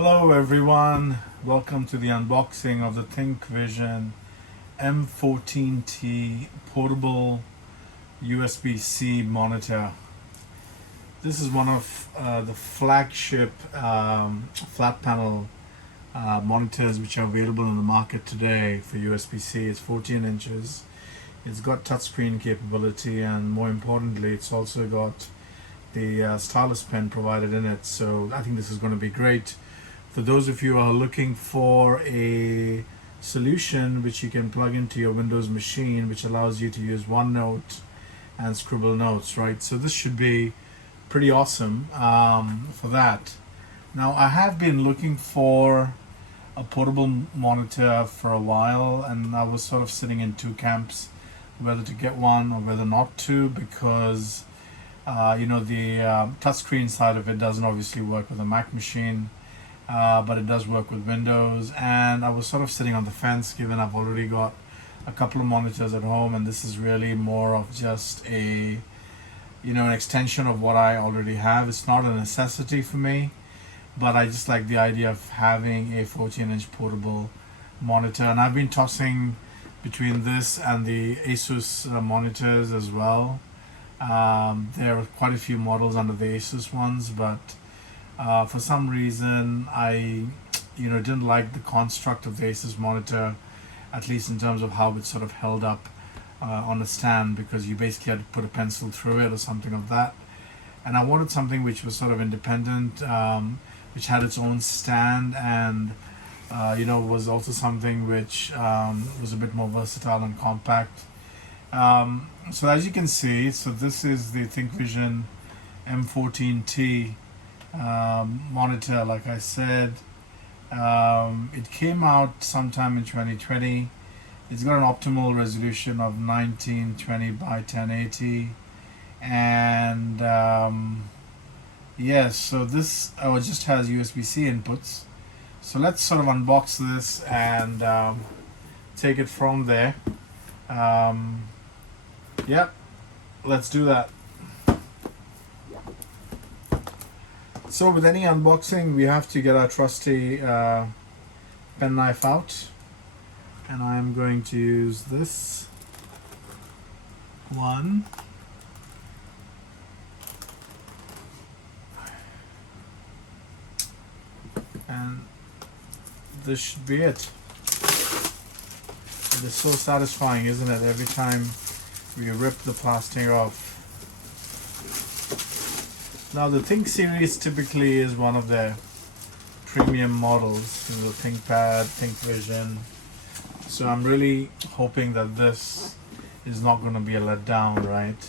Hello everyone, welcome to the unboxing of the ThinkVision M14T portable USB-C monitor. This is one of the flagship flat panel monitors which are available in the market today for USB-C. It's 14 inches, it's got touchscreen capability, and more importantly it's also got the stylus pen provided in it. So I think this is going to be great for those of you who are looking for a solution which you can plug into your Windows machine, which allows you to use OneNote and scribble notes, right? So this should be pretty awesome for that. Now, I have been looking for a portable monitor for a while, and I was sort of sitting in two camps, whether to get one or whether not to, because the touchscreen side of it doesn't obviously work with a Mac machine. But it does work with Windows, and I was sort of sitting on the fence given I've already got a couple of monitors at home, and this is really more of just an extension of what I already have. It's not a necessity for me, but I just like the idea of having a 14-inch portable monitor, and I've been tossing between this and the Asus monitors as well. There are quite a few models under the Asus ones, but for some reason I didn't like the construct of the Asus monitor, at least in terms of how it's sort of held up on a stand, because you basically had to put a pencil through it or something of that. And I wanted something which was sort of independent, which had its own stand, and was also something which was a bit more versatile and compact. So as you can see, so this is the ThinkVision M14T monitor. Like I said, it came out sometime in 2020. It's got an optimal resolution of 1920 by 1080, and yes, so this just has USB-C inputs. So let's sort of unbox this and take it from there. Yep, let's do that. So with any unboxing, we have to get our trusty penknife out, and I'm going to use this one. And this should be it. It is so satisfying, isn't it? Every time we rip the plastic off. Now, the Think series typically is one of their premium models, the ThinkPad, ThinkVision. So I'm really hoping that this is not going to be a letdown, right?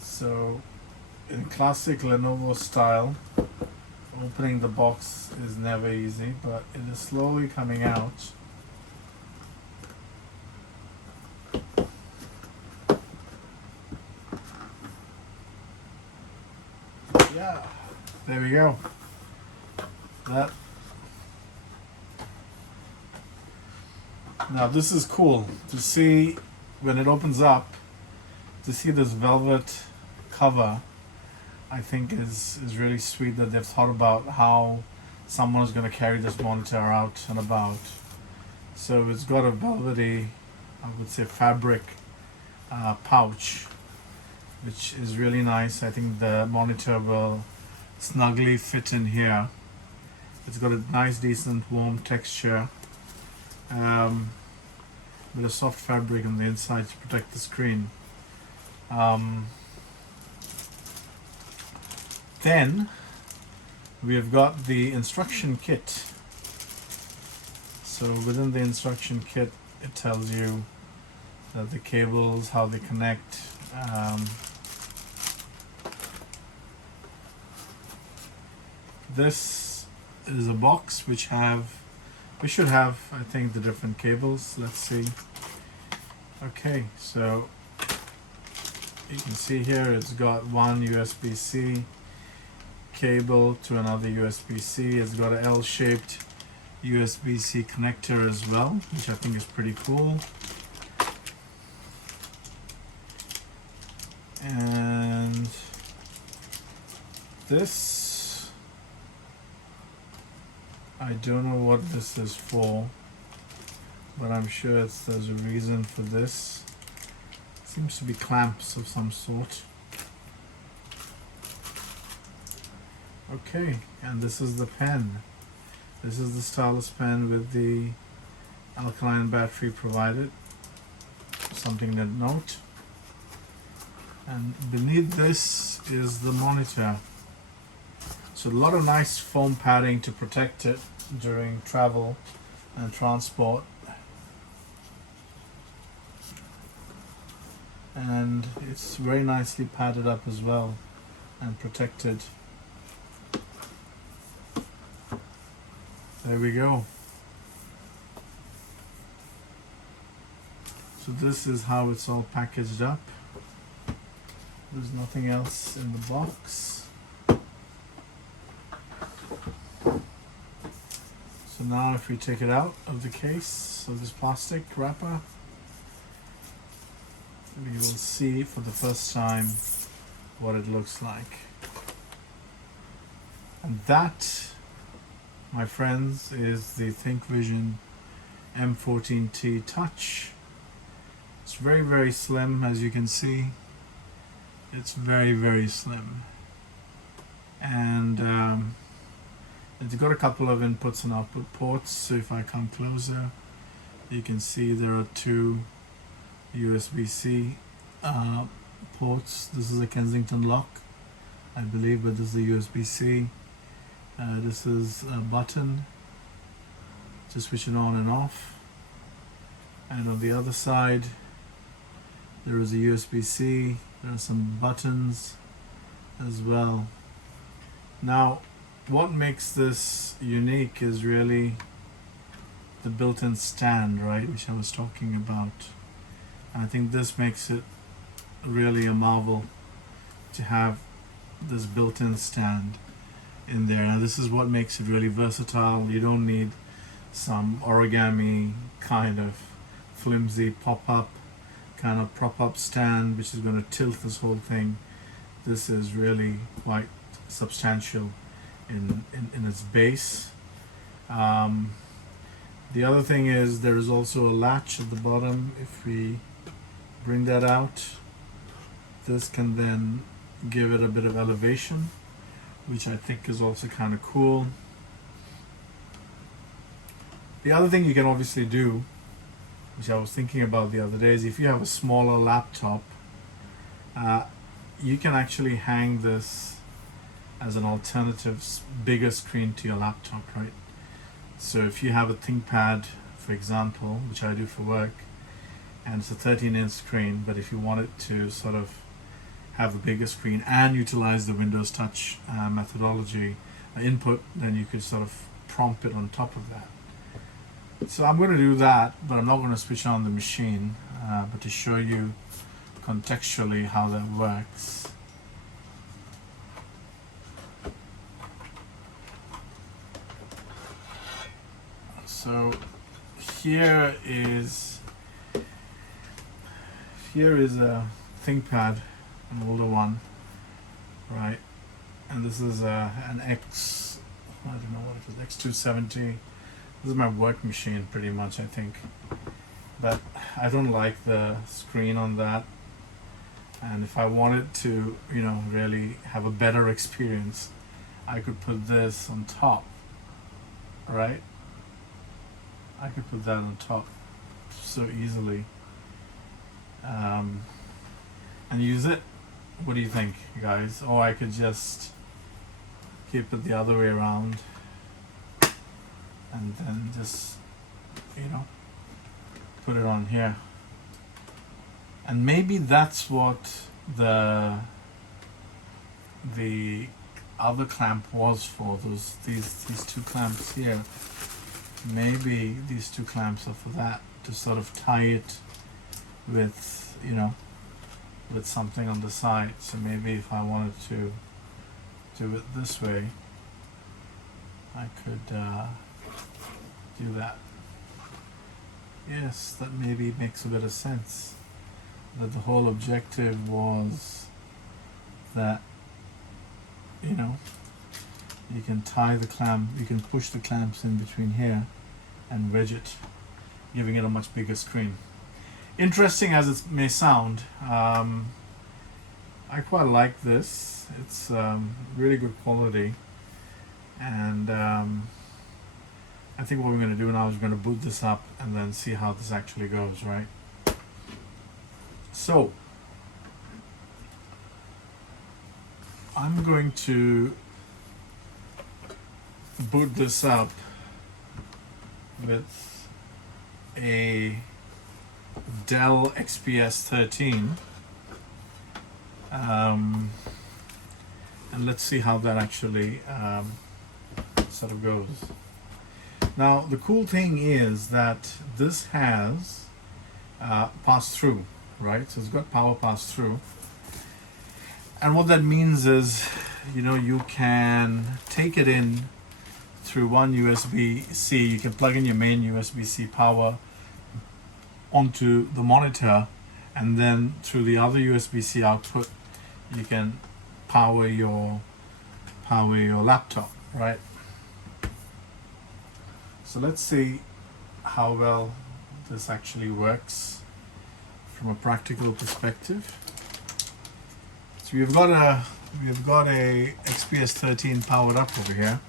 So in classic Lenovo style, opening the box is never easy, but it is slowly coming out. Yeah, there we go. Now this is cool to see when it opens up, to see this velvet cover. I think is really sweet that they've thought about how someone is going to carry this monitor out and about. So it's got a velvety, I would say, fabric pouch, which is really nice. I think the monitor will snugly fit in here. It's got a nice, decent, warm texture, with a soft fabric on the inside to protect the screen. Then we have got the instruction kit. So within the instruction kit, it tells you the cables, how they connect. This is a box which should have, I think, the different cables. Let's see. Okay, so you can see here it's got one USB-C cable to another USB-C. It's got an L-shaped USB-C connector as well, which I think is pretty cool. And this I don't know what this is for, but I'm sure there's a reason for this. Seems to be clamps of some sort. Okay, and this is the pen. This is the stylus pen with the alkaline battery provided. Something to note. And beneath this is the monitor. So a lot of nice foam padding to protect it during travel and transport. And it's very nicely padded up as well and protected. There we go. So this is how it's all packaged up. There's nothing else in the box. So now if we take it out of the case of this plastic wrapper, we will see for the first time what it looks like. And that, my friends, is the ThinkVision M14T Touch. It's very, very slim, as you can see. It's very, very slim. And it's got a couple of inputs and output ports. So if I come closer, you can see there are two USB-C ports. This is a Kensington lock, I believe, but this is a USB-C. This is a button to switch it on and off. And on the other side, there is a USB-C. There are some buttons as well. Now, what makes this unique is really the built-in stand, right, which I was talking about. And I think this makes it really a marvel to have this built-in stand in there. And this is what makes it really versatile. You don't need some origami kind of flimsy pop-up kind of prop-up stand which is going to tilt this whole thing. This is really quite substantial in its base. The other thing is there is also a latch at the bottom. If we bring that out, this can then give it a bit of elevation, which I think is also kind of cool. The other thing you can obviously do, which I was thinking about the other day, is if you have a smaller laptop, you can actually hang this as an alternative bigger screen to your laptop, right? So if you have a ThinkPad, for example, which I do for work, and it's a 13-inch screen, but if you want it to sort of have a bigger screen and utilize the Windows Touch methodology input, then you could sort of prompt it on top of that. So I'm going to do that, but I'm not going to switch on the machine, but to show you contextually how that works. So here is a ThinkPad, an older one, right? And this is an X, I don't know what it is, X270. This is my work machine pretty much, I think. But I don't like the screen on that. And if I wanted to, you know, really have a better experience, I could put this on top, right? I could put that on top so easily. And use it. What do you think, guys? Or I could just keep it the other way around and then just, you know, put it on here. And maybe that's what the other clamp was for, these two clamps here. Maybe these two clamps are for that, to sort of tie it with, you know, with something on the side. So maybe if I wanted to do it this way, I could do that. Yes, that maybe makes a bit of sense. That the whole objective was that, you know, you can tie the clamp, you can push the clamps in between here and wedge it, giving it a much bigger screen. Interesting as it may sound, I quite like this. It's really good quality, and I think what we're going to do now is we're going to boot this up and then see how this actually goes, right? So I'm going to boot this up with a Dell XPS 13, and let's see how that actually sort of goes. Now the cool thing is that this has pass through, right? So it's got power pass through, and what that means is, you know, you can take it in through one USB-C. You can plug in your main USB-C power onto the monitor, and then through the other USB-C output you can power your laptop, right? So let's see how well this actually works from a practical perspective. So we've got a XPS 13 powered up over here,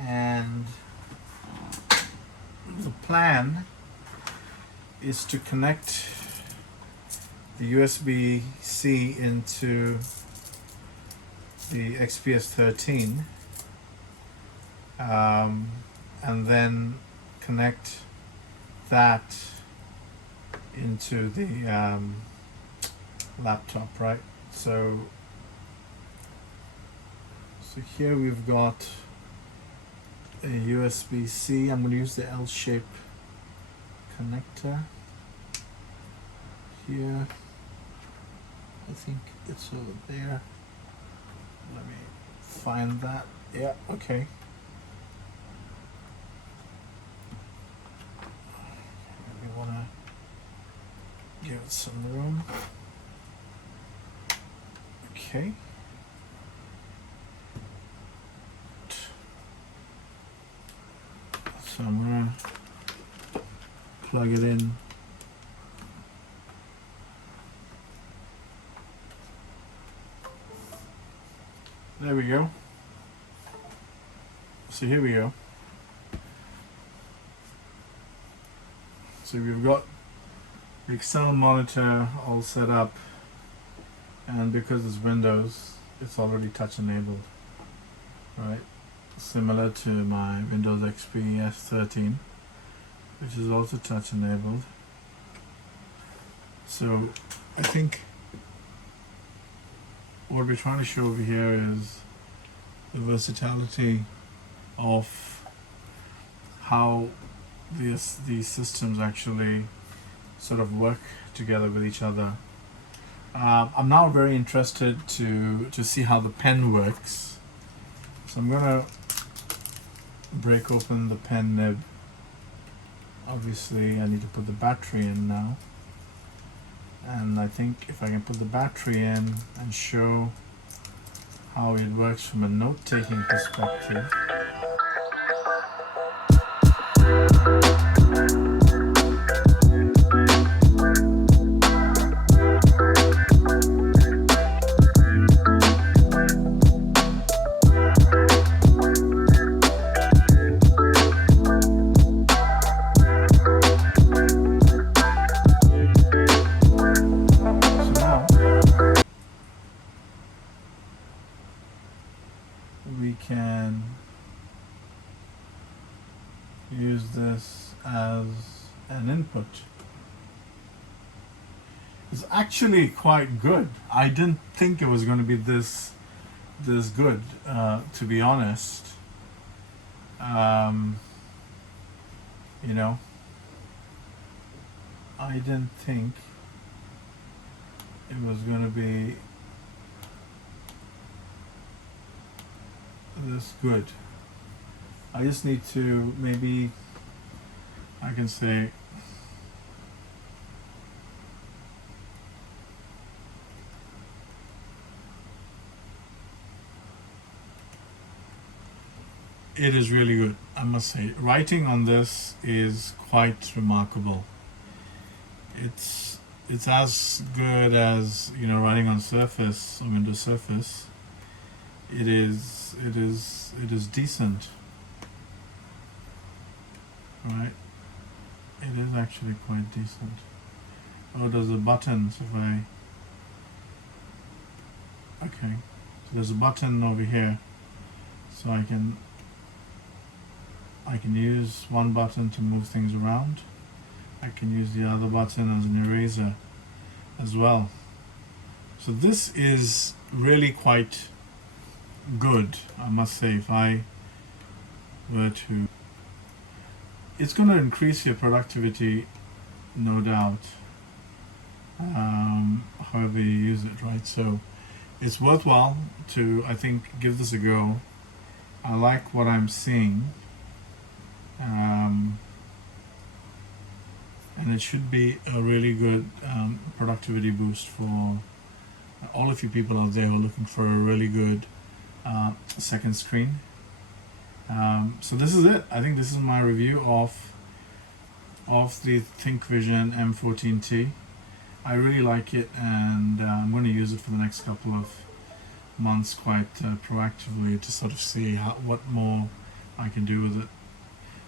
and the plan is to connect the USB-C into the XPS 13, and then connect that into the laptop, right? So here we've got a USB-C. I'm going to use the L-shape connector here. I think it's over there. Let me find that. Yeah, okay. We want to give it some room. Okay. So I'm going to plug it in. There we go. So here we go. So we've got the external monitor all set up, and because it's Windows, it's already touch enabled, right? Similar to my Windows XP S13, which is also touch enabled. So I think what we're trying to show over here is the versatility of how these systems actually sort of work together with each other. I'm now very interested to see how the pen works. So I'm gonna break open the pen nib. Obviously I need to put the battery in now, and I think if I can put the battery in and show how it works from a note-taking perspective. We can use this as an input. It's actually quite good. I didn't think it was going to be this good, to be honest. You know, I didn't think it was going to be this good. I just need to, maybe I can say it is really good, I must say. Writing on this is quite remarkable. It's as good as, you know, writing on Surface, on Windows Surface. It is decent, right? It is actually quite decent. Oh, there's a button. So if okay, so there's a button over here, so I can use one button to move things around. I can use the other button as an eraser as well. So this is really quite good, I must say. If I were to, it's going to increase your productivity, no doubt, however you use it, right? So it's worthwhile to, I think, give this a go. I like what I'm seeing, and it should be a really good productivity boost for all of you people out there who are looking for a really good second screen. So this is it. I think this is my review of the ThinkVision M14T. I really like it, and I'm going to use it for the next couple of months quite proactively to sort of see what more I can do with it.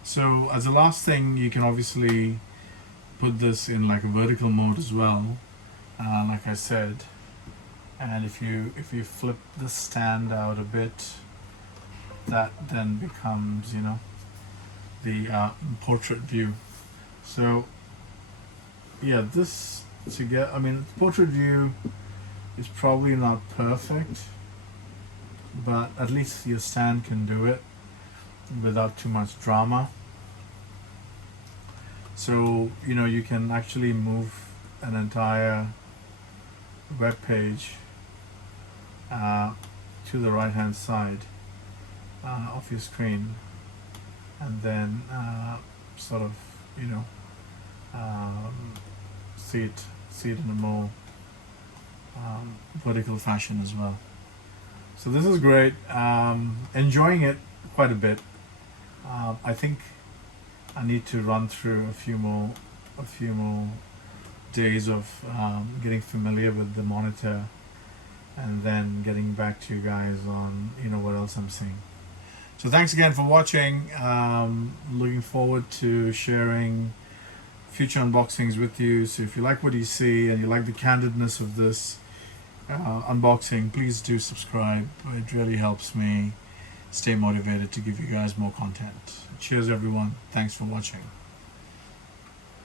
So as a last thing, you can obviously put this in like a vertical mode as well, like I said. And if you flip the stand out a bit, that then becomes, you know, the portrait view. So yeah, this to get, I mean, portrait view is probably not perfect, but at least your stand can do it without too much drama. So, you know, you can actually move an entire web page to the right hand side of your screen, and then sort of, you know, see it in a more vertical fashion as well. So this is great. Enjoying it quite a bit. I think I need to run through a few more days of getting familiar with the monitor, and then getting back to you guys on, you know, what else I'm seeing. So thanks again for watching. Looking forward to sharing future unboxings with you. So if you like what you see and you like the candidness of this unboxing, please do subscribe. It really helps me stay motivated to give you guys more content. Cheers everyone. Thanks for watching.